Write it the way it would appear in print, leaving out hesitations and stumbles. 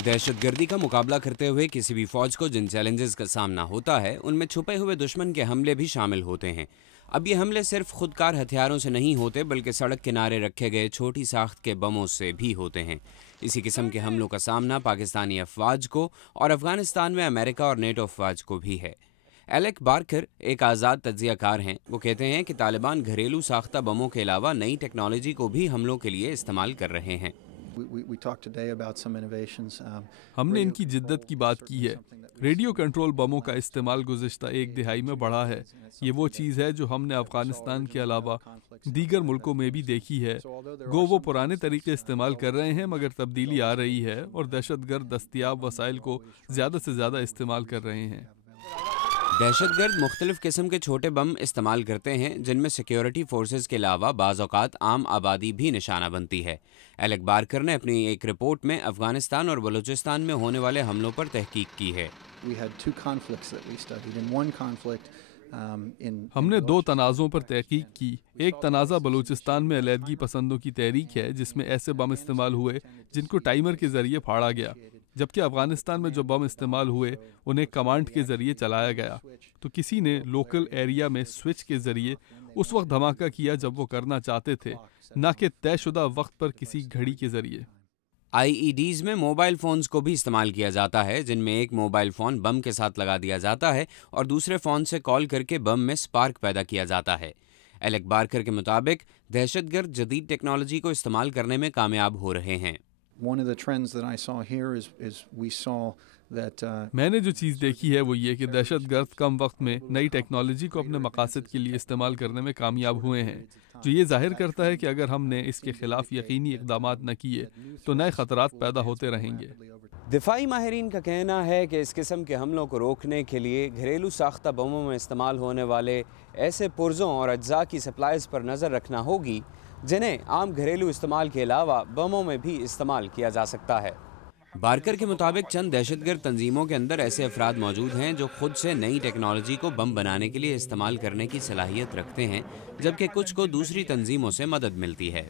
दहशत गर्दी का मुकाबला करते हुए किसी भी फौज को जिन चैलेंजेस का सामना होता है, उनमें छुपे हुए दुश्मन के हमले भी शामिल होते हैं। अब ये हमले सिर्फ खुदकार हथियारों से नहीं होते, बल्कि सड़क किनारे रखे गए छोटी साख्त के बमों से भी होते हैं। इसी किस्म के हमलों का सामना पाकिस्तानी अफवाज को और अफगानिस्तान में अमेरिका और नेटो अफवाज को भी है। एलेक बार्कर एक आज़ाद तज्जियाकार हैं। वो कहते हैं कि तालिबान घरेलू साख्ता बमों के अलावा नई टेक्नोलॉजी को भी हमलों के लिए इस्तेमाल कर रहे हैं। हमने इनकी जिद्दत की बात की है। रेडियो कंट्रोल बमों का इस्तेमाल गुज़िश्ता एक दिहाई में बढ़ा है। ये वो चीज़ है जो हमने अफ़गानिस्तान के अलावा दीगर मुल्कों में भी देखी है। गो वो पुराने तरीके इस्तेमाल कर रहे हैं, मगर तब्दीली आ रही है और दहशतगर्द दस्तियाब वसाइल को ज़्यादा से ज़्यादा इस्तेमाल कर रहे हैं। दहशतगर्द मुख्तलिफ किस्म के छोटे बम इस्तेमाल करते हैं, जिनमें सिक्योरिटी फोर्सेस के अलावा बाज़ औक़ात आम आबादी भी निशाना बनती है। एलेक बार्कर ने अपनी एक रिपोर्ट में अफगानिस्तान और बलूचिस्तान में होने वाले हमलों पर तहकीक की है। हमने दो तनाज़ों पर तहकीक की। एक तनाज़ा बलूचिस्तान में अलहदगी पसंदों की तहरीक है, जिसमें ऐसे बम इस्तेमाल हुए जिनको टाइमर के ज़रिए फाड़ा गया, जबकि अफगानिस्तान में जो बम इस्तेमाल हुए उन्हें कमांड के ज़रिए चलाया गया। तो किसी ने लोकल एरिया में स्विच के ज़रिए उस वक्त धमाका किया जब वो करना चाहते थे, ना कि तयशुदा वक्त पर किसी घड़ी के ज़रिए। आईईडीज़ में मोबाइल फ़ोन्स को भी इस्तेमाल किया जाता है, जिनमें एक मोबाइल फ़ोन बम के साथ लगा दिया जाता है और दूसरे फ़ोन से कॉल करके बम में स्पार्क पैदा किया जाता है। एलेक बार्कर के मुताबिक दहशतगर्द जदीद टेक्नोलॉजी को इस्तेमाल करने में कामयाब हो रहे हैं। मैंने जो चीज़ देखी है वो ये कि दहशतगर्द कम वक्त में नई टेक्नोलॉजी को अपने मकासद के लिए इस्तेमाल करने में कामयाब हुए हैं, जो ये जाहिर करता है कि अगर हमने इसके खिलाफ यकीनी इक़दामात न किए तो नए ख़तरात पैदा होते रहेंगे। दिफाई माहिरीन का कहना है कि इस किस्म के हमलों को रोकने के लिए घरेलू साख्ता बमों में इस्तेमाल होने वाले ऐसे पुर्ज़ों और अज्जा की सप्लाईज़ पर नज़र रखना होगी, जिन्हें आम घरेलू इस्तेमाल के अलावा बमों में भी इस्तेमाल किया जा सकता है। बार्कर के मुताबिक चंद दहशतगर्द तंजीमों के अंदर ऐसे अफराद मौजूद हैं जो खुद से नई टेक्नोलॉजी को बम बनाने के लिए इस्तेमाल करने की सलाहियत रखते हैं, जबकि कुछ को दूसरी तंजीमों से मदद मिलती है।